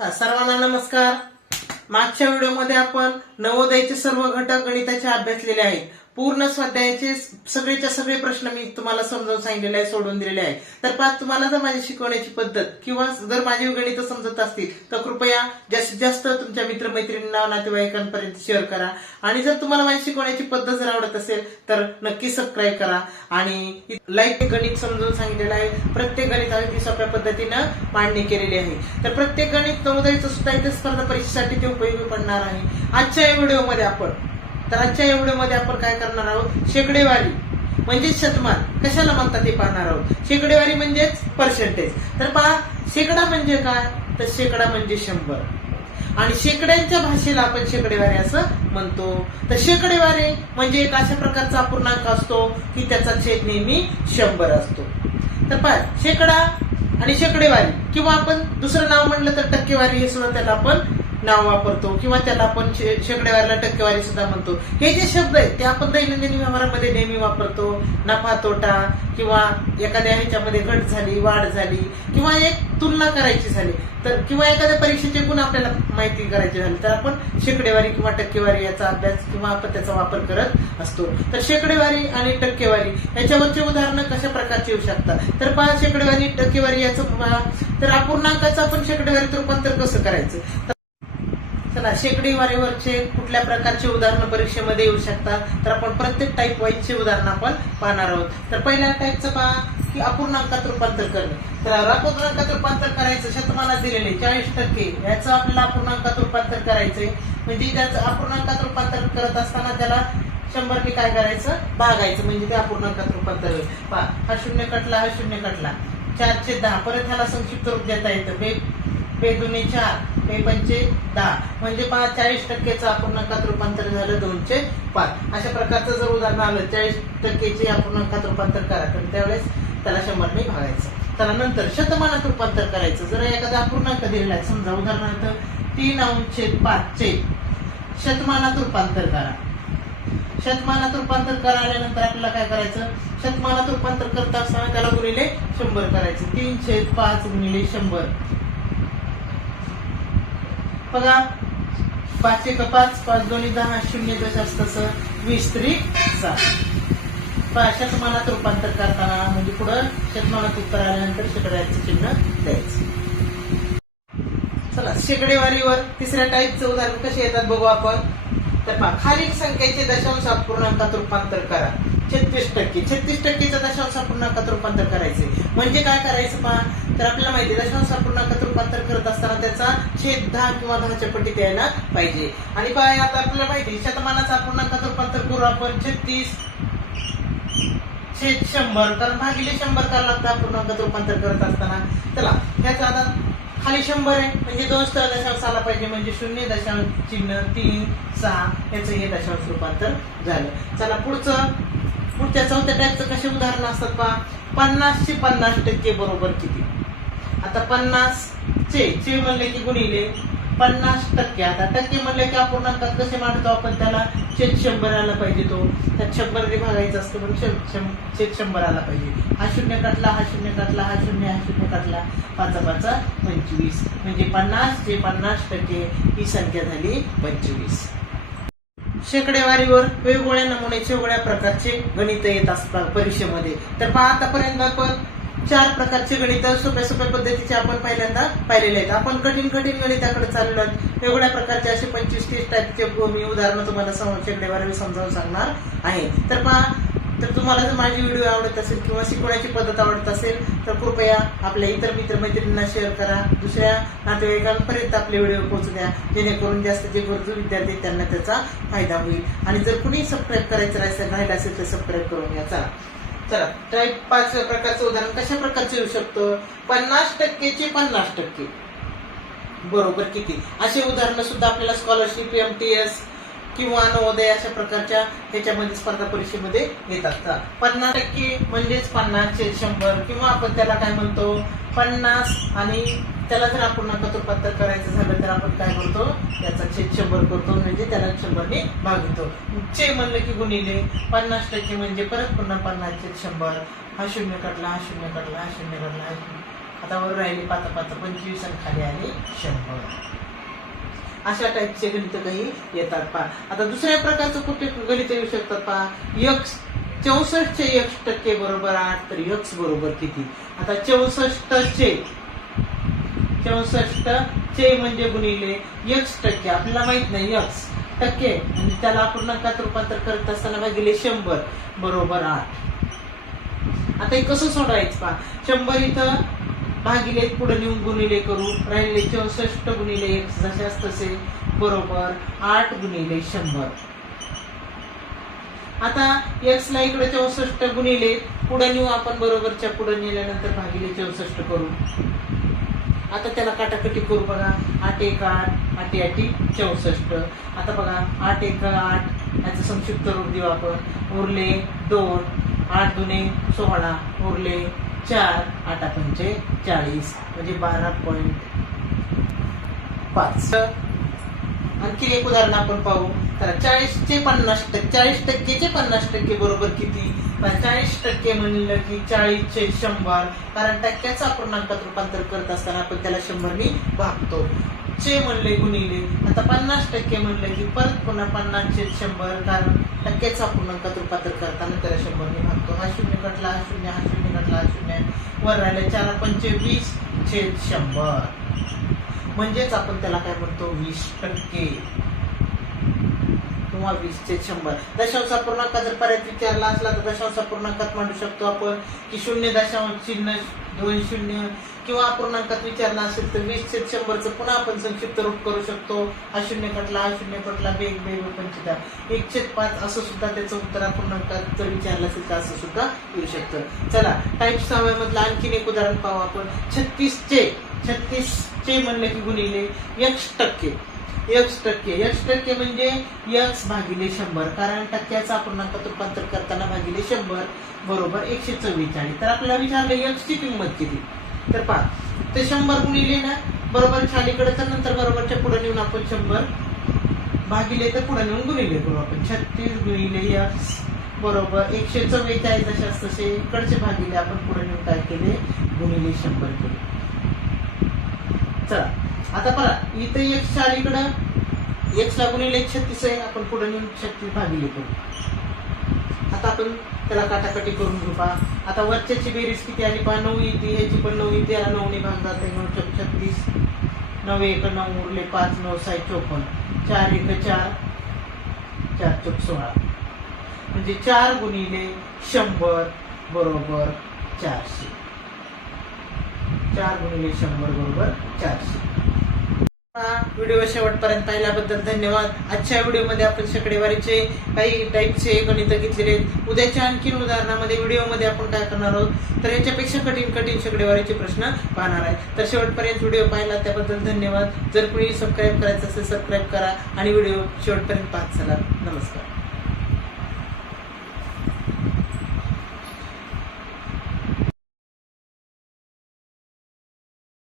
हा, सर्वांना नमस्कार. मागच्या व्हिडिओमध्ये आपण नवोदयचे सर्व घटक गणिताचे अभ्यासलेले आहेत. पूर्ण स्वाध्यायाचे सगळेच्या सगळे प्रश्न मी तुम्हाला समजावून सांगितलेले आहे सोडून दिलेले आहे तर पाच तुम्हाला जर माझी शिकवण्याची पद्धत किंवा जर माझे गणित समजत असतील तर कृपया जास्तीत जास्त तुमच्या मित्रमैत्रिणींना नातेवाईकांपर्यंत शेअर करा. आणि जर तुम्हाला माझी शिकवण्याची पद्धत जर आवडत असेल तर नक्की सबस्क्राईब करा. आणि लाईक गणित समजून सांगितलेलं आहे. प्रत्येक गणित अगदी सोप्या पद्धतीनं मांडणी केलेली आहे. तर प्रत्येक गणित नवोदयचं सुद्धा इथे स्पर्धा परीक्षेसाठी ते उपयोगी पडणार आहे. आजच्या या व्हिडिओमध्ये आपण तर आजच्या या आपण काय करणार आहोत? शेकडेवारी. म्हणजेच शतमान कशाला म्हणतात ते पाहणार आहोत? शेकडेवारी म्हणजेच पर्सेंटेज तर पहा शेकडा म्हणजे काय? तर शेकडा म्हणजे शंभर. आणि शेकड्यांच्या भाषेला आपण शेकडेवारी असं म्हणतो. तर शेकडेवारी म्हणजे एक अशा प्रकारचा अपूर्णांक असतो की त्याचा छेद नेहमी शंभर असतो. तर पहा शेकडा आणि शेकडेवारी. किंवा आपण दुसरं नाव म्हणलं तर टक्केवारी हे सुद्धा त्याला आपण नाव वापरतो किंवा त्याला आपण शेकडेवारीला टक्केवारी सुद्धा म्हणतो. हे जे शब्द आहेत ते आपण दैनंदिन व्यवहारामध्ये नेहमी वापरतो. नफा तोटा किंवा एखाद्या ह्याच्यामध्ये घट झाली वाढ झाली किंवा एक तुलना करायची झाली तर किंवा एखाद्या परीक्षेचे गुण आपल्याला माहिती करायची झाली तर आपण शेकडेवारी किंवा टक्केवारी याचा अभ्यास किंवा आपण त्याचा वापर करत असतो. तर शेकडेवारी आणि टक्केवारी याच्यावरचे उदाहरणं कशा प्रकारचे येऊ शकतात? तर पहा शेकडेवारी टक्केवारी याचं तर अपूर्णांकाचं आपण शेकडेवारीत रूपांतर कसं करायचं? चला शेकडीवारीवरचे कुठल्या प्रकारचे उदाहरणं परीक्षेमध्ये येऊ शकतात? तर आपण प्रत्येक टाईप वाईजचे उदाहरण आपण पाहणार आहोत. तर पहिल्या टाईपचं पहा की अपूर्णांकात रूपांतर करणे. तर अपूर्णांकात रूपांतर करायचं शतमानात दिलेले चाळीस टक्के. याचं आपल्याला अपूर्णांकात रूपांतर करायचंय. म्हणजे त्याचं अपूर्णांकात रूपांतर करत असताना त्याला शंभरने काय करायचं? भागायचं. म्हणजे ते अपूर्णांकात रूपांतर होईल. पहा हा शून्य कटला हा शून्य कटला. चारशे दहा. परत ह्याला संक्षिप्त रूप देता येतं. पे दुने चार पे पंचे दहा. म्हणजे पहा चाळीस टक्केचं अपूर्णांकात रूपांतर झालं दोनशे पाच. अशा प्रकारचं जर उदाहरण आलं चाळीस टक्केचे अपूर्णांकात रूपांतर करा. तर त्यावेळेस त्याला शंभरने भागायचं. त्याला नंतर शतमानात रूपांतर करायचं. जर एखादा अपूर्णांक दिलेला आहे समजा उदाहरणार्थ तीन अंश पाचचे शतमानात रूपांतर करा. शतमानात रूपांतर कराल्यानंतर आपल्याला काय करायचं? शतमानात रूपांतर करत असताना त्याला गुणिले शंभर करायचं. तीन छेद पाच गुणिले शंभर. बघा पाच एक पाच पाच दोन्ही दहा शून्य दशांश तसं वीस तरी सात शतमानात रूपांतर करताना म्हणजे पुढं शतमानात उत्तर आल्यानंतर शेकड्याचं चिन्ह द्यायचं. चला शेकडेवारीवर तिसऱ्या टाईपचं उदाहरण कसे येतात बघू आपण. तर पहा खालील संख्येचे दशांश पूर्णांकात रूपांतर करा. छत्तीस टक्के. छत्तीस टक्केचं दशांश पूर्णांकात रूपांतर करायचे म्हणजे काय करायचं पहा? तर आपल्याला माहिती आहे, दशांश पूर्णांकात रूपांतर करत असताना त्याचा छेद दहा किंवा दहाच्या पटीत यायला पाहिजे. आणि काय आता आपल्याला माहिती आहे, शतमानाचं रूपांतर करू आपण छत्तीस छेद शंभर. कारण भागिले शंभर करावं लागतं पूर्णांकात रूपांतर करत असताना. चला त्याचं आता खाली शंभर आहे म्हणजे दोन स्थळ दशांश आला पाहिजे म्हणजे शून्य दशांश चिन्ह तीन सहा याचं हे दशांश रूपांतर झालं. चला पुढचं पुढच्या चौथ्या टॅक्सचं कसे उदाहरण असतात पहा? पन्नासशे पन्नास टक्के बरोबर किती? आता पन्नास चे चे म्हणले की गुणिले पन्नास टक्के. आता टक्के म्हणले की अपूर्णांकात कसे मांडतो आपण त्याला? छेद शंभर आला पाहिजे तो. त्यात शंभरने भागायचं असतं म्हणून छेद शंभर आला पाहिजे. हा शून्य काटला हा शून्य काटला हा शून्य हा शून्य काटला. पाचा पाचा पंचवीस. म्हणजे पन्नास जे पन्नास टक्के ही संख्या झाली पंचवीस. शेकडेवारीवर वेगवेगळ्या नमुन्याचे वेगळ्या प्रकारचे गणित येत असतात परीक्षेमध्ये. तर पहा आतापर्यंत आपण चार प्रकारचे गणित सोप्या सोप्या पद्धतीचे आपण पहिल्यांदा पाहिलेले आहेत. आपण कठीण कठीण गणिताकडे चाललो आहोत. वेगवेगळ्या प्रकारचे असे पंचवीस तीस टाईपचे मी उदाहरणं तुम्हाला सम- समजावून सांगणार आहे. तर पहा तर तुम्हाला जर माझी व्हिडिओ आवडत असेल किंवा शिकवण्याची पद्धत आवडत असेल तर कृपया आपल्या इतर मित्रमैत्रिणींना शेअर करा. दुसऱ्या नातेवाईकांपर्यंत आपले व्हिडिओ पोहोचू द्या. जेणेकरून जास्त जे गरजू विद्यार्थी त्यांना त्याचा फायदा होईल. आणि जर कुणी सबस्क्राईब करायचं राहिलं असेल तर सबस्क्राईब करून घ्या. चला. चला टाईप पाच प्रकारचं उदाहरण. कशा प्रकारचं येऊ शकतं? पन्नास टक्केचे पन्नास टक्के. बरोबर किती? असे उदाहरणं सुद्धा आपल्याला स्कॉलरशिप एम टी एस किंवा नवोदय अशा प्रकारच्या ह्याच्यामध्ये स्पर्धा परीक्षेमध्ये येतात. पन्नास टक्के म्हणजेच पन्नासचे शंभर किंवा आपण त्याला काय म्हणतो? पन्नास आणि त्याला जर आपण नका करायचं झालं तर आपण काय करतो? त्याचा छेद शंभर करतो म्हणजे त्याला शंभरने भागतो चे म्हणलं की गुणिले पन्नास टक्के म्हणजे परत पुन्हा पन्नास छेद शंभर. हा शून्य काढला हा शून्य काढला हा शून्य काढला हा शून्य. आता वर राहिले पाच पाच पंचवीस आणि खाली आले शंभर. अशा टाईपचे गणित काही येतात पहा. आता दुसऱ्या प्रकारचं कुठे गणित येऊ शकतात पहा? यक्स चौसष्टचे एक्स टक्के बरोबर आठ तर यक्स बरोबर किती? आता चौसष्टचे चौसष्ट चे म्हणजे गुणिले एक्स टक्के. आपल्याला माहीत नाही यक्स टक्के. म्हणजे त्याला अपूर्णांकात रूपांतर करत असताना भागिले शंभर बरोबर आठ. आता हे कसं सोडायचं पहा? शंभर इथं भागिले पुढे नेऊन गुणिले करू. राहिले चौसष्ट गुणिले एक जशास तसे बरोबर आठ गुणिले शंभर. आता एक्स ला इकडे चौसष्ट गुणिले पुढे नेऊ आपण बरोबरच्या पुढे नेल्यानंतर भागिले चौसष्ट करू. आता त्याला काटाकटी करू बघा. आठ एक आठ आठ आठी चौसष्ट. आता बघा आठ एक आठ याचं संक्षिप्त रूप देऊ आपण. उरले दोन आठ दुने सोळा. उरले चार आठ पंचे चाळीस. म्हणजे बारा पॉईंट पाच. आणखी एक उदाहरण आपण पाहू. तर चाळीसचे पन्नास टक्के चाळीस टक्केचे पन्नास टक्के बरोबर किती? चाळीस टक्के म्हणलं की चाळीसचे शंभर. कारण टक्क्याचं पूर्णांकात रूपांतर करत असताना आपण त्याला शंभरनी भागतो. चे म्हणले गुणिले. आता पन्नास टक्के म्हणलं की परत पुन्हा पन्नासचे शंभर. कारण टक्क्याचा अपूर्णांकात रूपांतर करताना त्याला शंभरने भागतो. हा शून्य कटला हा शून्य हा शून्य कटला हा शून्य. वर राहिले चार पंचवीस छेद शंभर. म्हणजेच आपण त्याला काय म्हणतो वीस टक्के. किंवा वीस ते शंभर. दशांश पूर्णांक जर पर्याय विचारला असला तर दशांश पूर्णांकात मांडू शकतो आपण. की शून्य दशांश चिन्ह दोन शून्य. किंवा अपूर्णांकात विचारला असेल तर वीस ते शंभरचं पुन्हा आपण संक्षिप्त रूप करू शकतो. हा शून्य कटला हा शून्य कटला बेग बेग पंचिता एक छेद पाच असं सुद्धा त्याचं उत्तर अपूर्णांकात जर विचारलं असेल तर असं सुद्धा येऊ शकतं. चला टाईप सहाव्यामधलं आणखीन एक उदाहरण पाहू आपण. छत्तीस चे छत्तीस चे म्हणले की गुणिले एक्स टक्के. एक्स टक्के. एक्स टक्के म्हणजे एक्स भागिले शंभर. कारण टक्क्याचा अपूर्णांकात रूपांतर करताना भागिले शंभर बरोबर एकशे चव्वेचाळीस. तर आपल्याला विचारलं एक्सची किंमत किती? तर पहा ते शंभर गुणिले ना बरोबर खालीकडे तर नंतर बरोबरच्या पुढे नेऊन आपण शंभर भागिले तर पुढे नेऊन गुणिले करू आपण. छत्तीस गुणिले एक्स बरोबर एकशे चव्वेचाळीस जशाच तसे इकडचे भागिले आपण पुढे नेऊन काय केले? गुणिले शंभर केले. चला. आता पहा इथं एक अलीकडं एक्सला गुणिले छत्तीस आहे आपण पुढे नेऊन छत्तीस भागिले करू. आता आपण त्याला काटाकाटी करून घेऊ पहा. आता वरच्याची बेरीज किती आली पहा? नऊ येते ह्याची पण नऊ येते. याला नऊने भाग जाते नऊ चौक छत्तीस. नऊ एक नऊ उरले पाच नऊ साई चोपन्न. चार एक चार. चार चौक सोळा. म्हणजे चार गुणिले शंभर बरोबर चारशे. चार गुणिले शंभर बरोबर चारशे. व्हिडिओ शेवटपर्यंत पाहिल्याबद्दल धन्यवाद. आजच्या व्हिडिओमध्ये आपण शेकडेवारीचे काही टाईपचे गणित घेतलेले आहेत. उद्याच्या आणखीन उदाहरणामध्ये व्हिडिओमध्ये आपण काय करणार आहोत? तर याच्यापेक्षा कठीण कठीण शेकडेवारीचे प्रश्न पाहणार आहे. तर शेवटपर्यंत व्हिडिओ पाहिला त्याबद्दल धन्यवाद. जर कुणी सबस्क्राईब करायचं असेल सबस्क्राईब करा आणि व्हिडिओ शेवटपर्यंत पाहत चला. नमस्कार.